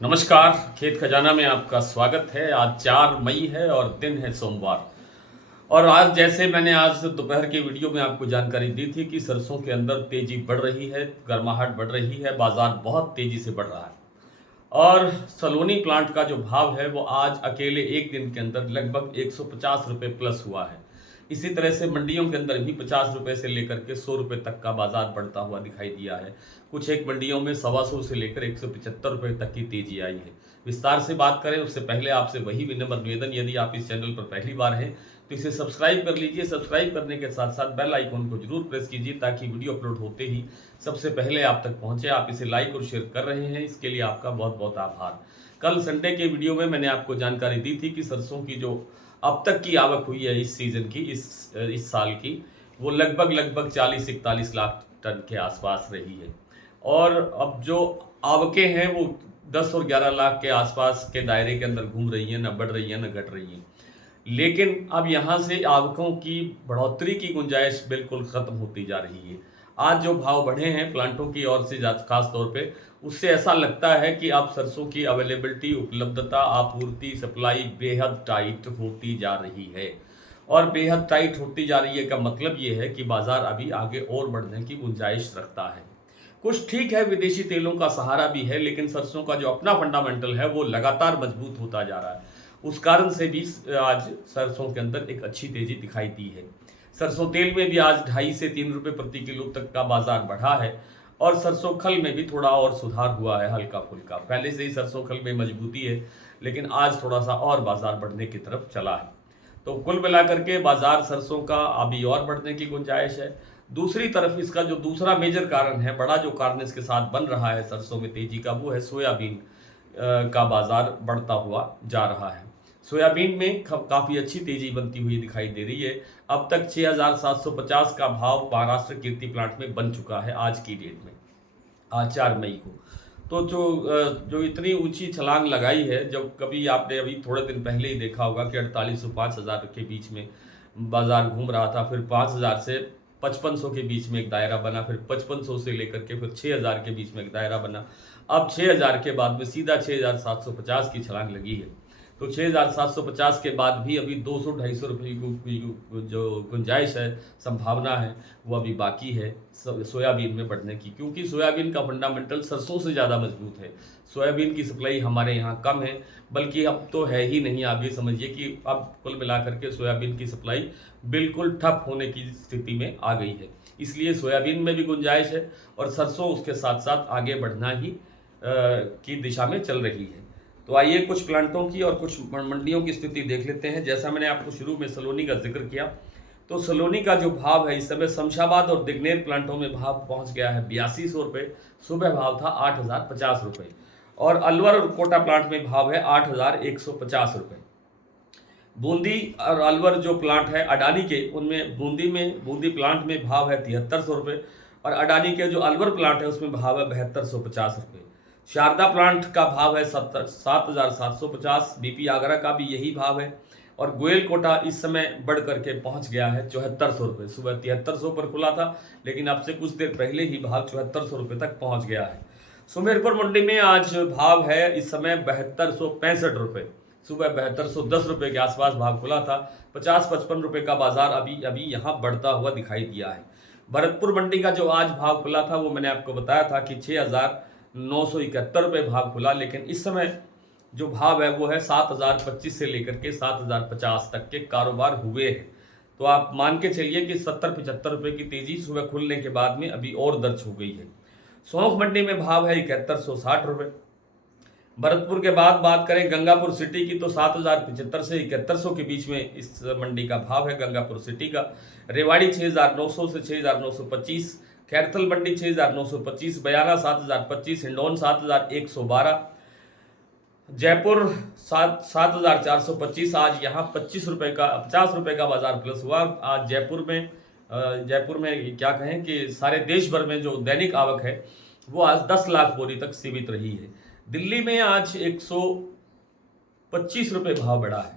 नमस्कार। खेत खजाना में आपका स्वागत है। आज 4 मई है और दिन है सोमवार। और आज जैसे मैंने आज दोपहर के वीडियो में आपको जानकारी दी थी कि सरसों के अंदर तेजी बढ़ रही है, गर्माहट बढ़ रही है, बाजार बहुत तेजी से बढ़ रहा है। और सलोनी प्लांट का जो भाव है वो आज अकेले एक दिन के अंदर लगभग 150 रुपये प्लस हुआ है। इसी तरह से मंडियों के अंदर भी 50 रुपये से लेकर के 100 रुपये तक का बाजार बढ़ता हुआ दिखाई दिया है। कुछ एक मंडियों में 125 से लेकर 175 रुपये तक की तेजी आई है। विस्तार से बात करें उससे पहले आपसे वही विनम्र निवेदन, यदि आप इस चैनल पर पहली बार हैं तो इसे सब्सक्राइब कर लीजिए। सब्सक्राइब करने के साथ साथ बेल आइकन को जरूर प्रेस कीजिए ताकि वीडियो अपलोड होते ही सबसे पहले आप तक पहुंचे। आप इसे लाइक और शेयर कर रहे हैं, इसके लिए आपका बहुत बहुत आभार। कल संडे के वीडियो में मैंने आपको जानकारी दी थी कि सरसों की जो अब तक की आवक हुई है इस सीजन की, इस साल की, वो लगभग 40-41 लाख टन के आसपास रही है। और अब जो आवकें हैं वो 10 और 11 लाख के आसपास के दायरे के अंदर घूम रही हैं, न बढ़ रही हैं न घट रही हैं। लेकिन अब यहाँ से आवकों की बढ़ोतरी की गुंजाइश बिल्कुल ख़त्म होती जा रही है। आज जो भाव बढ़े हैं प्लांटों की ओर से खास तौर पे, उससे ऐसा लगता है कि अब सरसों की अवेलेबिलिटी, उपलब्धता, आपूर्ति, सप्लाई बेहद टाइट होती जा रही है। और बेहद टाइट होती जा रही है का मतलब ये है कि बाजार अभी आगे और बढ़ने की गुंजाइश रखता है। कुछ ठीक है, विदेशी तेलों का सहारा भी है, लेकिन सरसों का जो अपना फंडामेंटल है वो लगातार मजबूत होता जा रहा है। उस कारण से भी आज सरसों के अंदर एक अच्छी तेजी दिखाई दी है। सरसों तेल में भी आज 2.5 से 3 रुपये प्रति किलो तक का बाजार बढ़ा है। और सरसों खल में भी थोड़ा और सुधार हुआ है, हल्का फुल्का। पहले से ही सरसों खल में मजबूती है, लेकिन आज थोड़ा सा और बाजार बढ़ने की तरफ चला है। तो कुल मिलाकर के बाजार सरसों का अभी और बढ़ने की गुंजाइश है। दूसरी तरफ इसका जो दूसरा मेजर कारण है, बड़ा जो कारण इसके साथ बन रहा है सरसों में तेजी का, वो है सोयाबीन का बाजार बढ़ता हुआ जा रहा है। सोयाबीन में काफ़ी अच्छी तेजी बनती हुई दिखाई दे रही है। अब तक 6,750 का भाव महाराष्ट्र कीर्ति प्लांट में बन चुका है आज की डेट में, आज 4 मई को। तो जो इतनी ऊंची छलांग लगाई है, जब कभी आपने अभी थोड़े दिन पहले ही देखा होगा कि 4800 5,000 के बीच में बाजार घूम रहा था, फिर 5,000 से 5500 के बीच में एक दायरा बना, फिर 5500 से लेकर के फिर 6,000 के बीच में एक दायरा बना। अब 6,000 के बाद में सीधा 6,750 की छलांग लगी है। तो 6,750 के बाद भी अभी 200-250 रुपये की जो गुंजाइश है, संभावना है, वो अभी बाकी है सोयाबीन में बढ़ने की, क्योंकि सोयाबीन का फंडामेंटल सरसों से ज़्यादा मजबूत है। सोयाबीन की सप्लाई हमारे यहाँ कम है, बल्कि अब तो है ही नहीं। आप ये समझिए कि अब कुल मिलाकर के सोयाबीन की सप्लाई बिल्कुल ठप होने की स्थिति में आ गई है। इसलिए सोयाबीन में भी गुंजाइश है और सरसों उसके साथ साथ आगे बढ़ना ही की दिशा में चल रही है। तो आइए कुछ प्लांटों की और कुछ मंडियों की स्थिति देख लेते हैं। जैसा मैंने आपको शुरू में सलोनी का जिक्र किया, तो सलोनी का जो भाव है इस समय शमशाबाद और दिग्नेर प्लांटों में भाव पहुंच गया है 8200 रुपये। सुबह भाव था 8,050 रुपये। और अलवर और कोटा प्लांट में भाव है 8,150 रुपये। बूंदी और अलवर जो प्लांट है अडानी के, उनमें बूंदी प्लांट में भाव है 7300 रुपये। और अडानी के जो अलवर प्लांट है उसमें भाव है 7250 रुपये। शारदा प्लांट का भाव है 7,750। बीपी आगरा का भी यही भाव है। और गोयल कोटा इस समय बढ़ करके पहुंच गया है 7400 रुपये। सुबह 7300 पर खुला था, लेकिन अब से कुछ देर पहले ही भाव 7400 रुपये तक पहुंच गया है। सुमेरपुर मंडी में आज भाव है इस समय 7265 रुपये। सुबह 7210 रुपये के आसपास भाव खुला था। 50-55 रुपये का बाजार अभी यहाँ बढ़ता हुआ दिखाई दिया है। भरतपुर मंडी का जो आज भाव खुला था वो मैंने आपको बताया था कि 6,971 रुपये भाव खुला, लेकिन इस समय जो भाव है वो है 7,025 से लेकर के 7,050 तक के कारोबार हुए हैं। तो आप मान के चलिए कि 70-75 रुपये की तेजी सुबह खुलने के बाद में अभी और दर्ज हो गई है। सौंफ मंडी में भाव है 7160 रुपये। भरतपुर के बाद बात करें गंगापुर सिटी की, तो 7,075 से 7100 के बीच में इस मंडी का भाव है गंगापुर सिटी का। रेवाड़ी 6,900 से 6,925। खैरथल मंडी 6,925। बयाना 7,025। हिंडौन 7,112। जयपुर 7,425। आज यहाँ 25 रुपये का 50 रुपये का बाजार प्लस हुआ। आज जयपुर में क्या कहें कि सारे देश भर में जो दैनिक आवक है वो आज 10 लाख बोरी तक सीमित रही है। दिल्ली में आज 125 रुपये भाव बढ़ा है,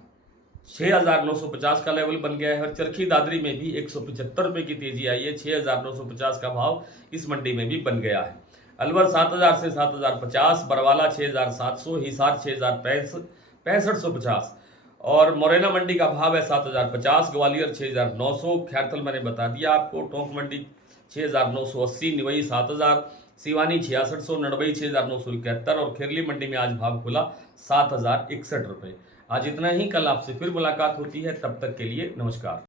6,950 का लेवल बन गया है। और चरखी दादरी में भी 175 रुपये की तेजी आई है, 6,950 का भाव इस मंडी में भी बन गया है। अलवर 7000 से 7050, बरवाला 6700, हिसार 6550 और मुरैना मंडी का भाव है 7050, ग्वालियर 6900, खैरथल मैंने बता दिया आपको, टोंक मंडी 6980, निवई 7000, सिवानी 6600, नड़बई 6971 और खेरली मंडी में आज भाव खुला 7061 रुपये। आज इतना ही, कल आपसे फिर मुलाकात होती है, तब तक के लिए नमस्कार।